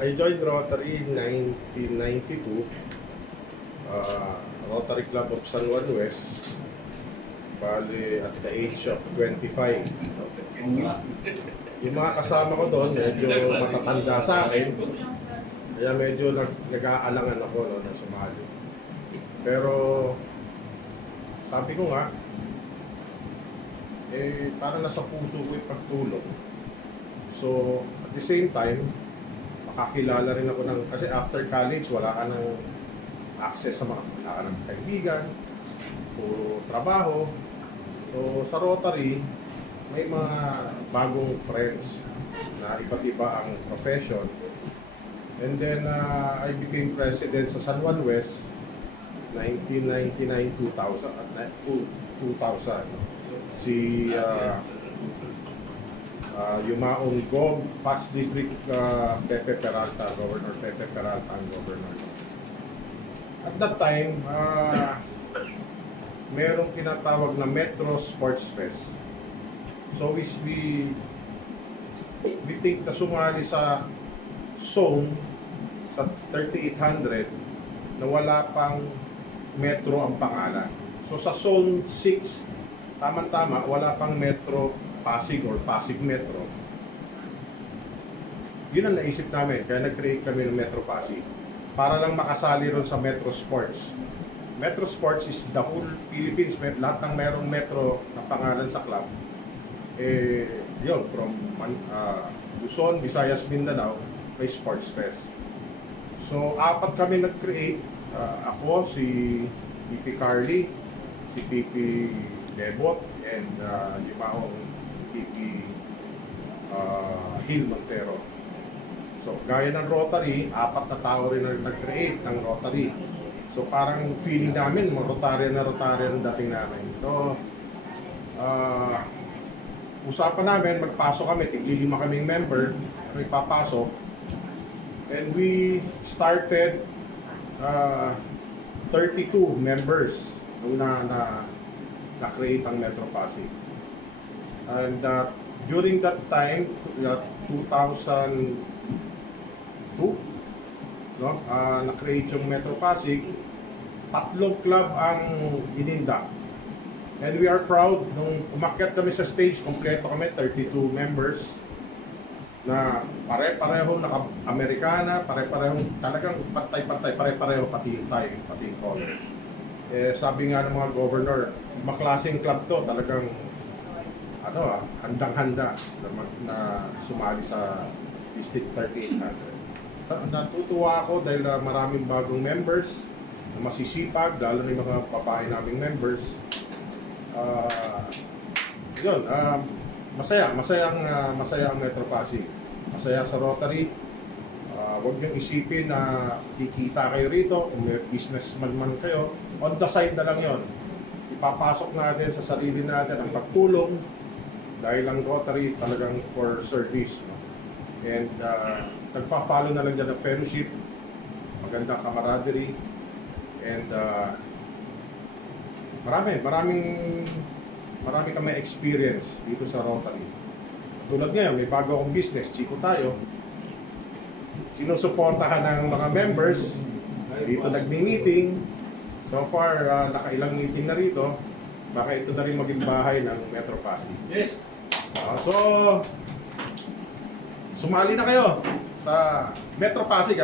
I joined Rotary in 1992, Rotary Club of San Juan West, bali at the age of 25. Yung mga kasama ko doon, medyo matatanda sa akin, kaya medyo nag-aalangan ako na sumali. Pero sabi ko nga, parang nasa puso ko yung pagtulong. So, at the same time, makakilala rin ako ng, kasi after college, wala ka ng access sa wala ka ng kaibigan, puro trabaho. So, sa Rotary, may mga bagong friends na iba't iba ang profession. And then, I became president sa San Juan West, 1999-2000. Si Yumaong Gov, Past District Pepe Peralta, Governor Pepe Peralta ang governor. At that time, merong tinatawag na Metro Sports Fest. So we think na sumali sa zone sa 3800 na wala pang metro ang pangalan. So sa zone 6, tama-tama, wala pang Metro Pasig or Pasig Metro. Yun ang naisip namin, kaya nag-create kami ng Metro Pasig para lang makasali ron sa Metro Sports. Metro Sports is the whole Philippines, lahat ng merong metro na pangalan sa club. Yun, from Luzon, Visayas, Mindanao, may Sports Fest. So, 4 kami nag-create. Ako, si Pipi Carly, si Pipi Debot, and Yumaong Pipi Hill Montero. So, gaya ng Rotary, 4 na tao rin na nag-create ng Rotary. So, parang feeling namin, mga Rotarian dating namin. So, usapan namin, magpasok kami, tig-5 kaming member, may papasok. And we started 32 members nung na-create ang Metro Pasig. And during that time, 2002, no, na-create yung Metro Pasig, 3 club ang ininda. And we are proud, nung umakyat kami sa stage, kompleto kami, 32 members, na pare-pareho naka-Amerikana, pare-parehong talagang pantay-pantay, pare-pareho pati yung tie, pati yung color. Sabi nga ng mga governor, maklaseng club to, talagang handang-handa na sumali sa District 3800. Natutuwa ako dahil maraming bagong members na masisipag, lalo na yung mga babae naming members. Masaya ang Metro Pasig. Masaya sa Rotary. Huwag niyong isipin na kikita kayo rito, kung may businessman man kayo, on the side na lang yon. Ipapasok natin sa sarili natin ang pagtulong dahil ang Rotary talagang for service. No? And nagpa-follow na lang dyan ng fellowship, magandang camaraderie, and marami kami experience dito sa Rotary. Tulad ngayon, may bago akong business, Chico Tayo. Sinusuportahan ng mga members, dito nagmi-meeting. So far, nakailang meeting na rito. Baka ito na rin maging bahay ng Metro Pasig. Yes. So, sumali na kayo sa Metro Pasig.